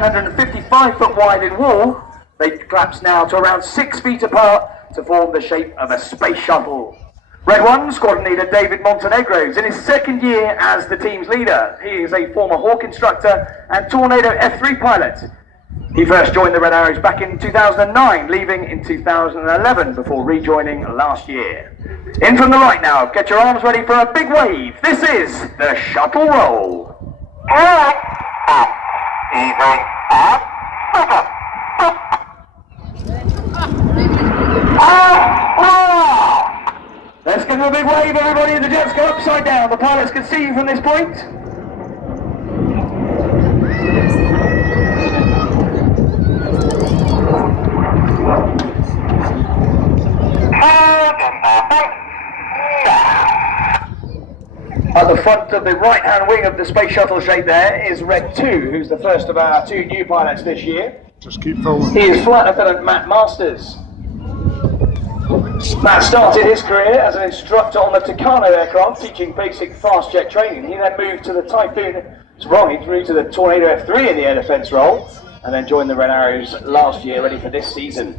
155 foot wide in wall, they collapse now to around 6 feet apart to form the shape of a space shuttle. Red 1 squadron leader David Montenegro is in his second year as the team's leader. He is a former Hawk instructor and Tornado F3 pilot. He first joined the Red Arrows back in 2009, leaving in 2011 before rejoining last year. In from the right now, get your arms ready for a big wave. This is the shuttle roll. Let's give them a big wave, everybody. The jets go upside down. The pilots can see you from this point. At the front of the right-hand wing of the space shuttle shape there is Red 2, who's the first of our 2 new pilots this year. Just keep filming. He is Flight Lieutenant Matt Masters. Matt started his career as an instructor on the Tucano aircraft, teaching basic fast jet training. He then moved to the Typhoon, he moved to the Tornado F3 in the air defence role, and then joined the Red Arrows last year, ready for this season.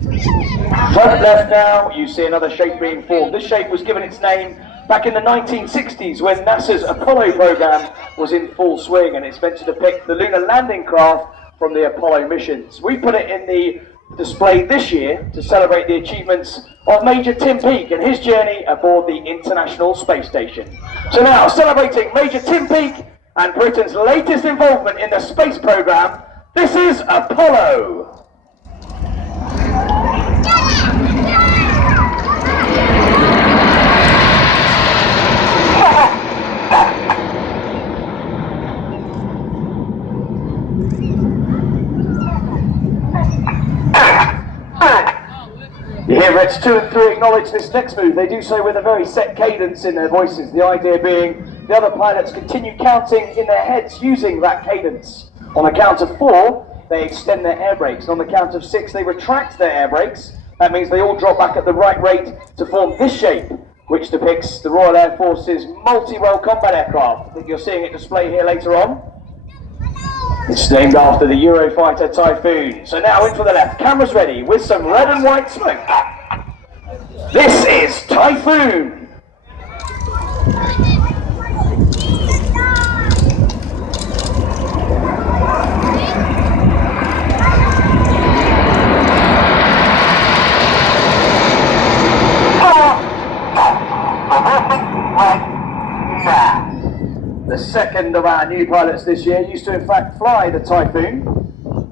Front left now, you see another shape being formed. This shape was given its name back in the 1960s when NASA's Apollo program was in full swing, and it's meant to depict the lunar landing craft from the Apollo missions. We put it in the display this year to celebrate the achievements of Major Tim Peake and his journey aboard the International Space Station. So now, celebrating Major Tim Peake and Britain's latest involvement in the space program, this is Apollo. You hear Reds 2 and 3 acknowledge this next move. They do so with a very set cadence in their voices. The idea being the other pilots continue counting in their heads using that cadence. On the count of 4, they extend their air brakes. And on the count of 6, they retract their air brakes. That means they all drop back at the right rate to form this shape, which depicts the Royal Air Force's multi-role combat aircraft. I think you're seeing it displayed here later on. It's named after the Eurofighter Typhoon. So now in for the left, cameras ready with some red and white smoke. This is Typhoon. The second of our new pilots this year used to in fact fly the Typhoon.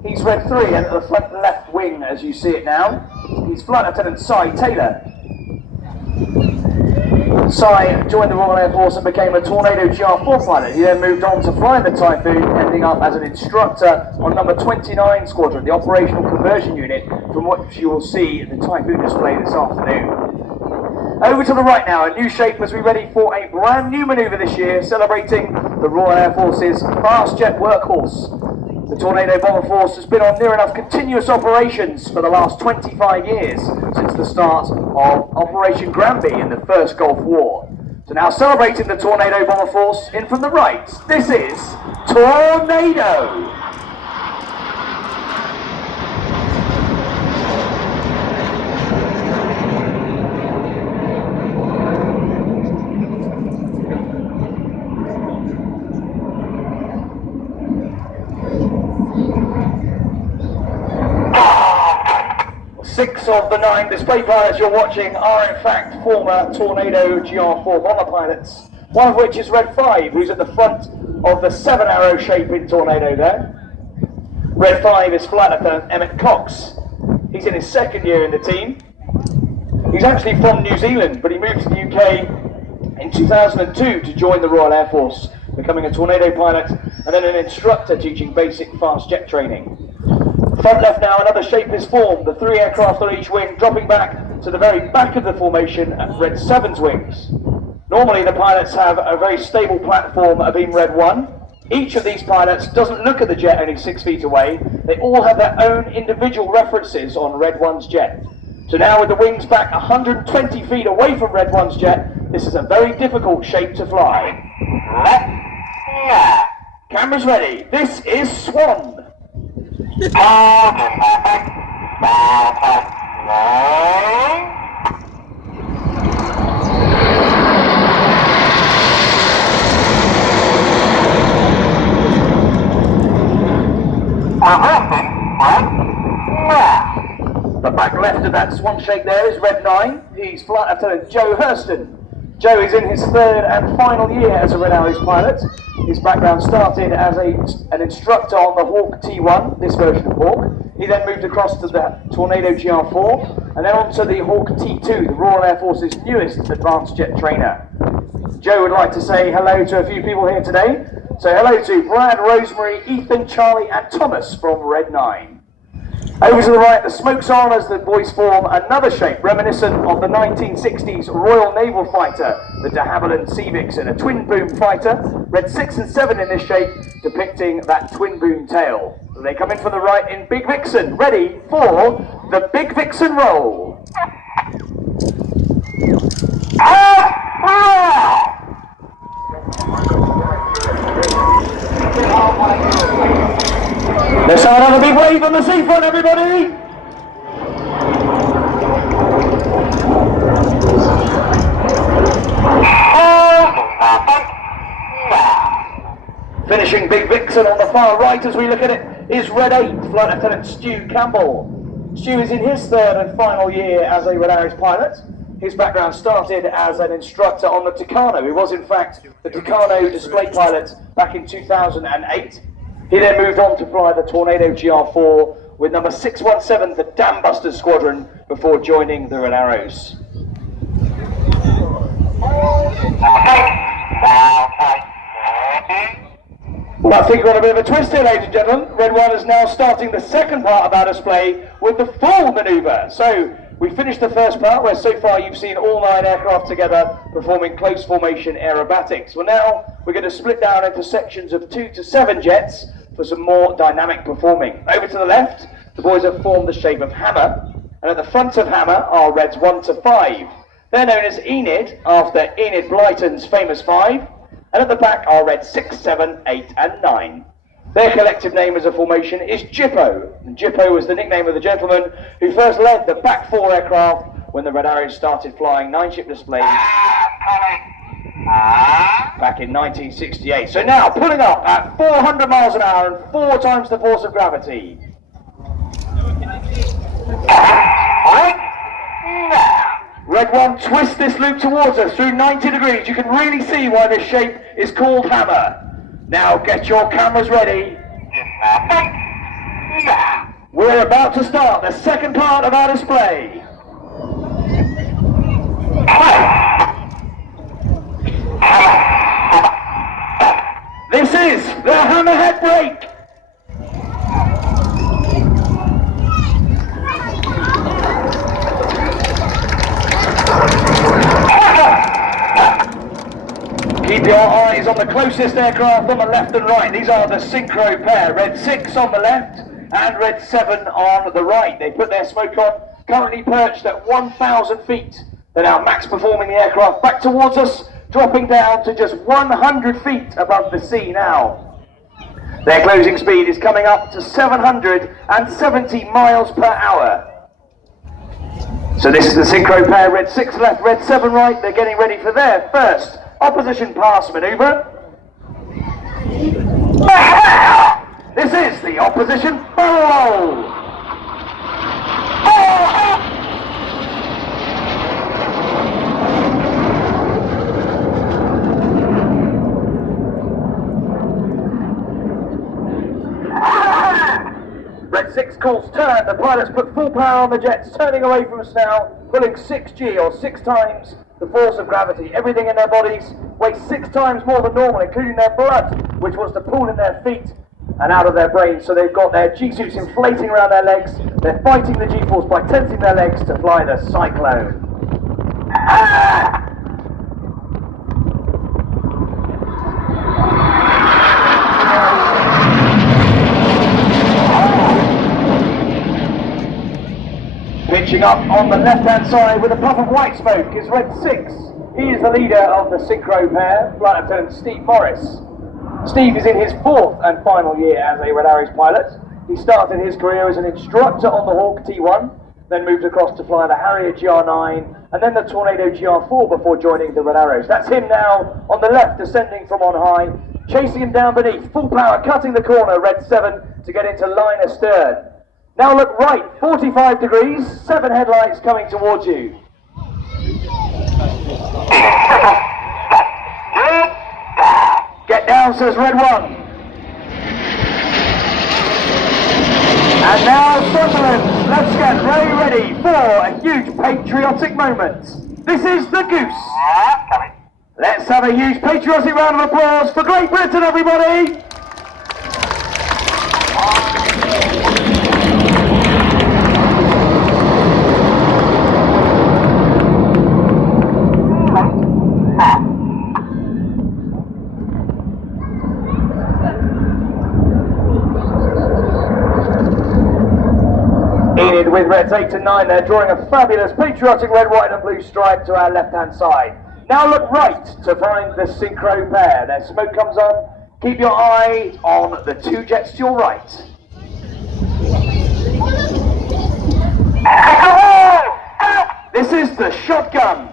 He's Red 3 and at the front left wing as you see it now. He's Flight Lieutenant Cy Taylor. Cy joined the Royal Air Force and became a Tornado GR4 pilot. He then moved on to fly the Typhoon, ending up as an instructor on number 29 Squadron, the Operational Conversion Unit, from which you will see the Typhoon display this afternoon. Over to the right now, a new shape as we ready for a brand new manoeuvre this year, celebrating the Royal Air Force's fast jet workhorse. The Tornado Bomber Force has been on near enough continuous operations for the last 25 years, since the start of Operation Granby in the First Gulf War. So now celebrating the Tornado Bomber Force, in from the right, this is Tornado! 6 of the 9 display pilots you're watching are in fact former Tornado GR4 bomber pilots, one of which is Red 5, who's at the front of the 7 arrow shape in Tornado there. Red 5 is Flight Lieutenant Emmett Cox. He's in his second year in the team. He's actually from New Zealand, but he moved to the UK in 2002 to join the Royal Air Force, becoming a Tornado pilot and then an instructor teaching basic fast jet training. Front left now, another shape is formed, the 3 aircraft on each wing dropping back to the very back of the formation at Red 7's wings. Normally the pilots have a very stable platform at beam Red 1. Each of these pilots doesn't look at the jet only 6 feet away. They all have their own individual references on Red 1's jet. So now with the wings back 120 feet away from Red 1's jet, this is a very difficult shape to fly. Cameras ready, this is Swan. The back left of that swan shake there is Red 9. He's Flight Lieutenant Joe Hurston. Joe is in his third and final year as a Red Arrows pilot. His background started as an instructor on the Hawk T1, this version of Hawk. He then moved across to the Tornado GR4 and then on to the Hawk T2, the Royal Air Force's newest advanced jet trainer. Joe would like to say hello to a few people here today. So hello to Brad, Rosemary, Ethan, Charlie and Thomas from Red 9. Over to the right, the smoke's on as the boys form another shape reminiscent of the 1960s Royal Naval fighter, the de Havilland Sea Vixen, a twin boom fighter. Red 6 and 7 in this shape, depicting that twin boom tail. They come in from the right in Big Vixen, ready for the Big Vixen roll. Let's have another big wave on the seafront, everybody! Finishing Big Vixen on the far right as we look at it is Red 8, Flight Lieutenant Stu Campbell. Stu is in his third and final year as a Red Arrows pilot. His background started as an instructor on the Tucano. He was in fact the Tucano display pilot back in 2008. He then moved on to fly the Tornado GR4 with number 617, the Dam Busters Squadron, before joining the Red Arrows. Well, I think we're on a bit of a twist here, ladies and gentlemen. Red 1 is now starting the second part of our display with the full manoeuvre. So we finished the first part where so far you've seen all 9 aircraft together performing close formation aerobatics. Well, now we're going to split down into sections of 2 to 7 jets for some more dynamic performing. Over to the left, the boys have formed the shape of Hammer, and at the front of Hammer are Reds 1 to 5. They're known as Enid, after Enid Blyton's famous 5, and at the back are Reds 6, 7, 8 and 9. Their collective name as a formation is Jippo, and Jippo was the nickname of the gentleman who first led the back 4 aircraft when the Red Arrows started flying 9-ship displays back in 1968. So now, pulling up at 400 miles an hour and 4 times the force of gravity. Red 1 twists this loop towards us through 90 degrees. You can really see why this shape is called Hammer. Now get your cameras ready. We're about to start the second part of our display. This is the Hammerhead brake. Keep your eyes on the closest aircraft on the left and right. These are the Synchro pair, Red 6 on the left and Red 7 on the right. They put their smoke on, currently perched at 1,000 feet. They're now max performing the aircraft back towards us, dropping down to just 100 feet above the sea now. Their closing speed is coming up to 770 miles per hour. So this is the Synchro pair, Red 6 left, Red 7 right. They're getting ready for their first opposition pass manoeuvre. This is the opposition barrel roll. Red 6 calls turn. The pilots put full power on the jets, turning away from us now, pulling 6G or 6 times the force of gravity. Everything in their bodies weighs 6 times more than normal, including their blood, which was to pool in their feet and out of their brains. So they've got their G-suits inflating around their legs. They're fighting the G-force by tensing their legs to fly the Cyclone. Pitching up on the left-hand side with a puff of white smoke is Red 6. He is the leader of the Synchro pair, Flight Lieutenant Steve Morris. Steve is in his 4th and final year as a Red Arrows pilot. He started his career as an instructor on the Hawk T1, then moved across to fly the Harrier GR9 and then the Tornado GR4 before joining the Red Arrows. That's him now on the left, descending from on high, chasing him down beneath, full power, cutting the corner, Red 7 to get into line astern. Now look right, 45 degrees, 7 headlights coming towards you. Get down, says Red 1. And now Sunderland, let's get very ready for a huge patriotic moment. This is the Goose. Let's have a huge patriotic round of applause for Great Britain, everybody. Enid with Reds 8 and 9 there, drawing a fabulous patriotic red, white and blue stripe to our left-hand side. Now look right to find the Synchro pair. Their smoke comes on. Keep your eye on the 2 jets to your right. This is the shotgun.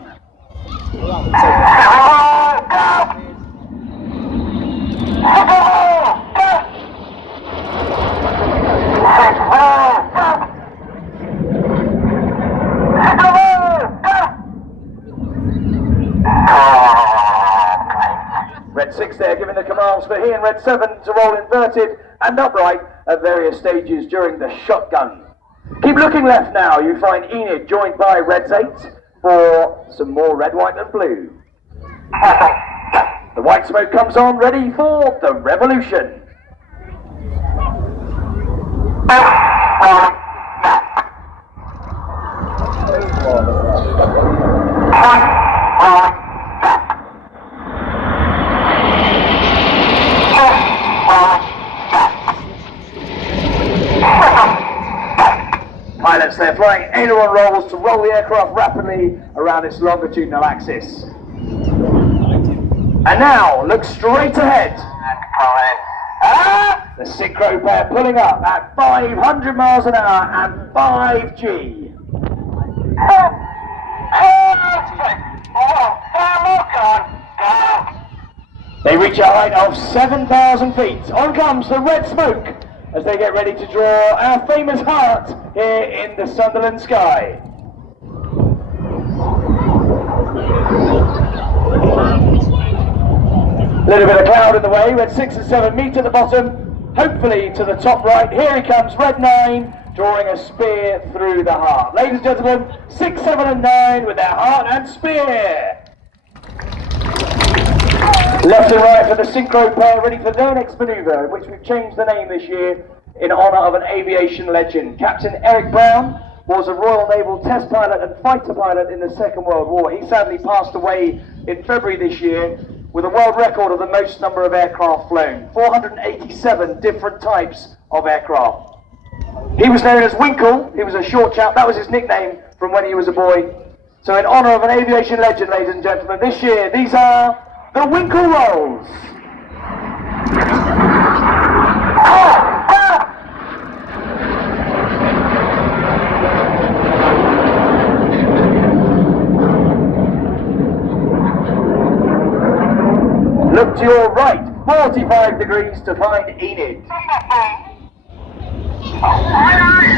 Red 6 there giving the commands for he and Red 7 to roll inverted and upright at various stages during the shotgun. Keep looking left now, you find Enid joined by Reds 8 for some more red, white and blue. The white smoke comes on, ready for the revolution. Pilots, they're flying aileron rolls to roll the aircraft rapidly around its longitudinal axis. And now, look straight ahead. The Synchro pair pulling up at 500 miles an hour and 5G. They reach a height of 7,000 feet. On comes the red smoke as they get ready to draw our famous heart here in the Sunderland sky. A little bit of cloud in the way, Red 6 and 7 meet at the bottom, hopefully to the top right. Here he comes, Red 9, drawing a spear through the heart. Ladies and gentlemen, 6, 7 and 9 with their heart and spear. Left and right for the Synchro pair, ready for their next manoeuvre, in which we've changed the name this year in honour of an aviation legend. Captain Eric Brown was a Royal Naval test pilot and fighter pilot in the Second World War. He sadly passed away in February this year with a world record of the most number of aircraft flown, 487 different types of aircraft. He was known as Winkle. He was a short chap. That was his nickname from when he was a boy. So in honour of an aviation legend, ladies and gentlemen, this year, these are the Winkle Rolls. Look to your right, 45 degrees to find Enid.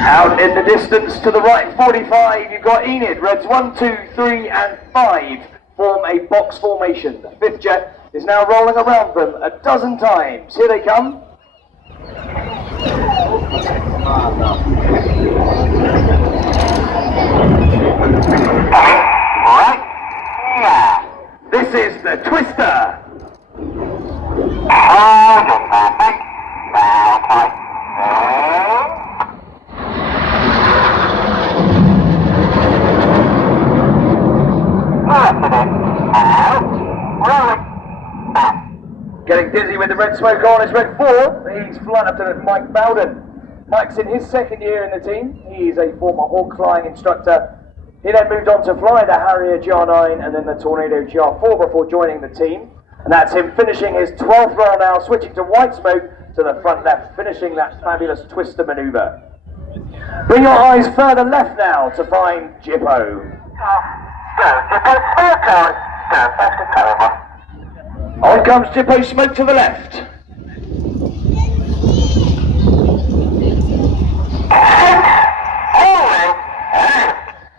Out in the distance to the right, 45, you've got Enid. Reds 1, 2, 3 and 5 form a box formation. The 5th jet is now rolling around them a dozen times. Here they come. This is the Twister. Getting dizzy with the red smoke on is Red 4. He's flying up to Mike Bowden. Mike's in his 2nd year in the team. He's a former Hawk flying instructor. He then moved on to fly the Harrier GR9 and then the Tornado GR4 before joining the team. And that's him finishing his 12th roll now, switching to white smoke to the front left, finishing that fabulous twister manoeuvre. Bring your eyes further left now to find Jippo. On comes Jippo Smoke to the left.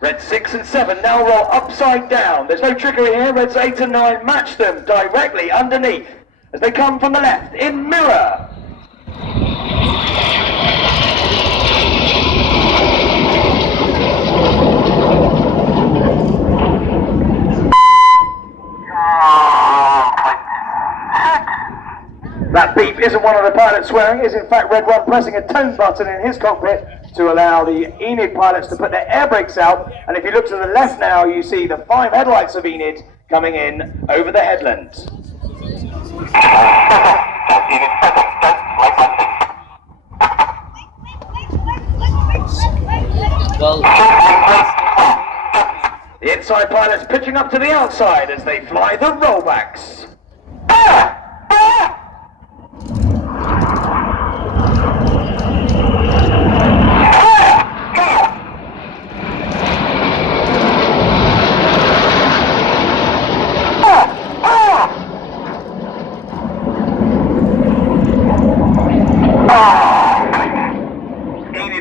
Red 6 and 7 now roll upside down. There's no trickery here. Reds 8 and 9 match them directly underneath as they come from the left in mirror. That beep isn't one of the pilots swearing, it is in fact Red 1 pressing a tone button in his cockpit to allow the Enid pilots to put their air brakes out. And if you look to the left now, you see the 5 headlights of Enid coming in over the headland. The inside pilots pitching up to the outside as they fly the rollbacks.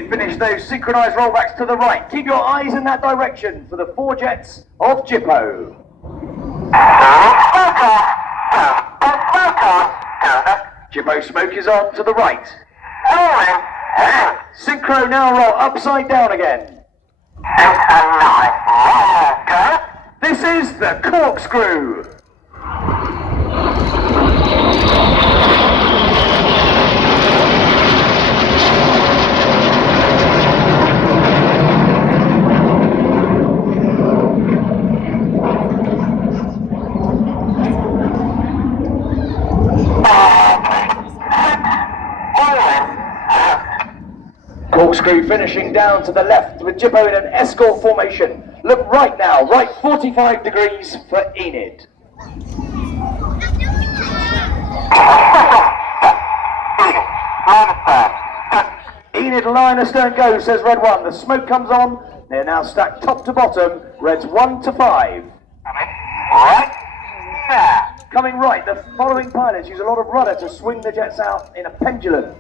Finish those synchronized rollbacks to the right. Keep your eyes in that direction for the 4 jets of Jippo. Jippo Smoke is on to the right. Synchro now roll upside down again. This is the corkscrew. Corkscrew finishing down to the left with Jippo in an escort formation. Look right now, right 45 degrees for Enid. Enid line astern go, says Red 1. The smoke comes on. They're now stacked top to bottom. Reds 1 to 5. Coming right, the following pilots use a lot of rudder to swing the jets out in a pendulum.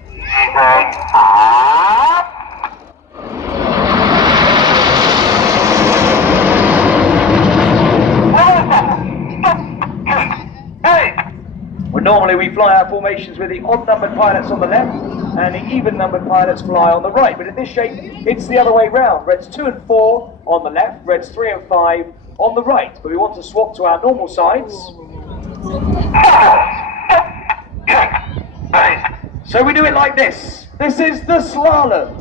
Well, normally we fly our formations with the odd-numbered pilots on the left and the even-numbered pilots fly on the right. But in this shape, it's the other way round. Reds 2 and 4 on the left, Reds 3 and 5 on the right. But we want to swap to our normal sides. So we do it like this. This is the slalom.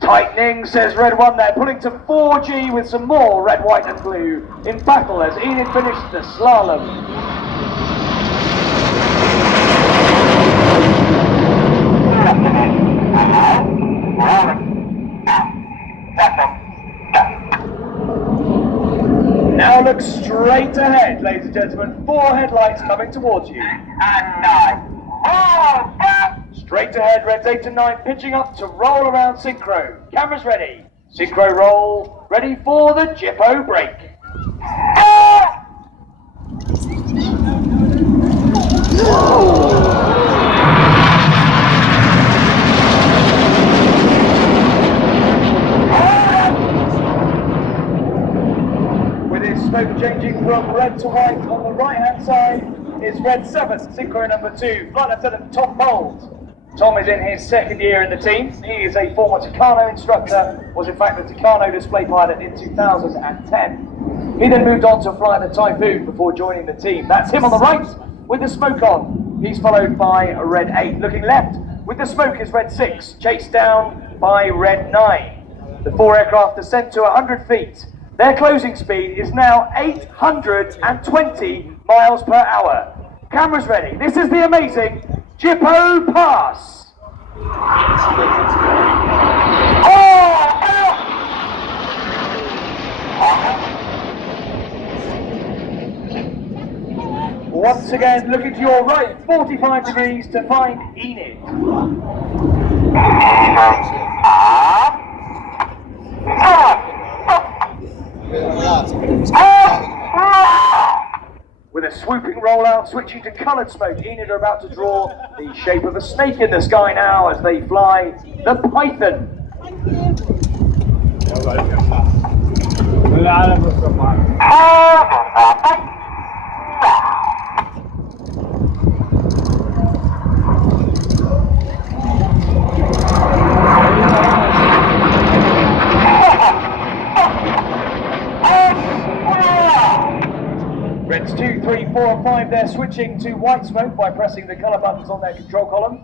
Tightening, says Red 1 there, pulling to 4G with some more red, white and blue in battle as Enid finished the slalom. Now look straight ahead, ladies and gentlemen. 4 headlights coming towards you. And 9. Straight ahead, Reds 8 and 9 pitching up to roll around Synchro. Cameras ready. Synchro roll. Ready for the Jippo break. With his smoke changing from red to white on the right hand side is Red 7, Synchro number 2, Flight Lieutenant Tom Bold. Tom is in his 2nd year in the team. He is a former Tucano instructor, was in fact the Tucano display pilot in 2010. He then moved on to fly the Typhoon before joining the team. That's him on the right with the smoke on. He's followed by Red 8. Looking left with the smoke is Red 6, chased down by Red 9. The 4 aircraft descend to 100 feet Their closing speed is now 820 miles per hour. Cameras ready. This is the amazing Jippo Pass. Once again, looking to your right, 45 degrees to find Enid. With a swooping rollout, switching to coloured smoke, Enid are about to draw the shape of a snake in the sky now as they fly the Python. Reds 2, 3, 4 and 5, they're switching to white smoke by pressing the colour buttons on their control column.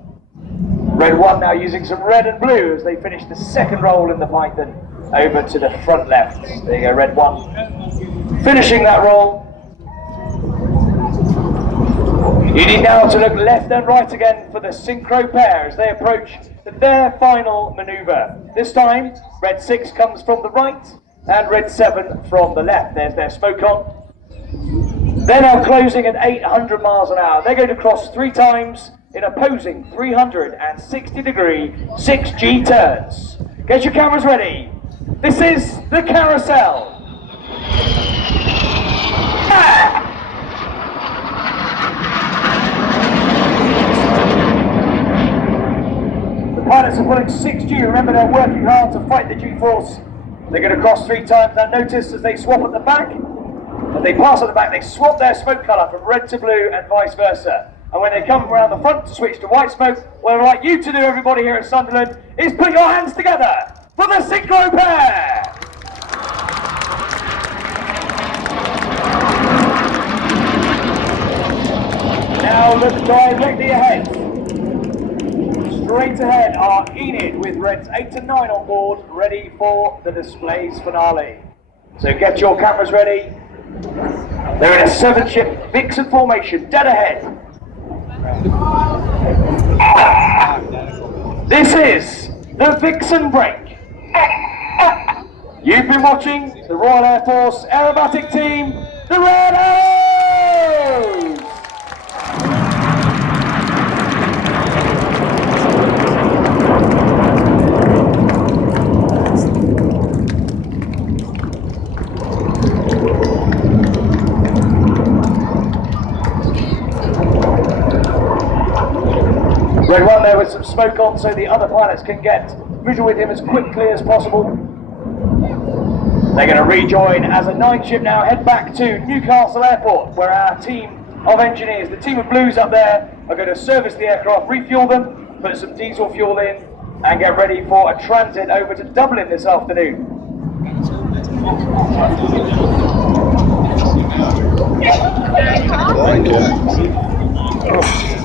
Red 1 now using some red and blue as they finish the second roll in the Python over to the front left. There you go, Red 1. Finishing that roll. You need now to look left and right again for the Synchro pair as they approach their final manoeuvre. This time, Red 6 comes from the right and Red 7 from the left. There's their smoke on. They're now closing at 800 miles an hour. They're going to cross 3 times in opposing 360-degree 6G turns. Get your cameras ready. This is the carousel. The pilots are pulling 6G. Remember, they're working hard to fight the G-force. They're going to cross 3 times. Now notice as they swap at the back, as they pass at the back, they swap their smoke colour from red to blue and vice versa. And when they come around the front to switch to white smoke, what I'd like you to do, everybody here at Sunderland, is put your hands together for the Synchro pair! Now look directly ahead. Straight ahead are Enid with Reds 8 and 9 on board, ready for the display's finale. So get your cameras ready. They're in a 7-ship Vixen formation, dead ahead. This is the Vixen break. You've been watching the Royal Air Force aerobatic team, the Red Arrows! Red 1 there with some smoke on so the other pilots can get visual with him as quickly as possible. They're going to rejoin as a 9-ship now, head back to Newcastle Airport where our team of engineers, the team of blues up there, are going to service the aircraft, refuel them, put some diesel fuel in and get ready for a transit over to Dublin this afternoon. Thank you.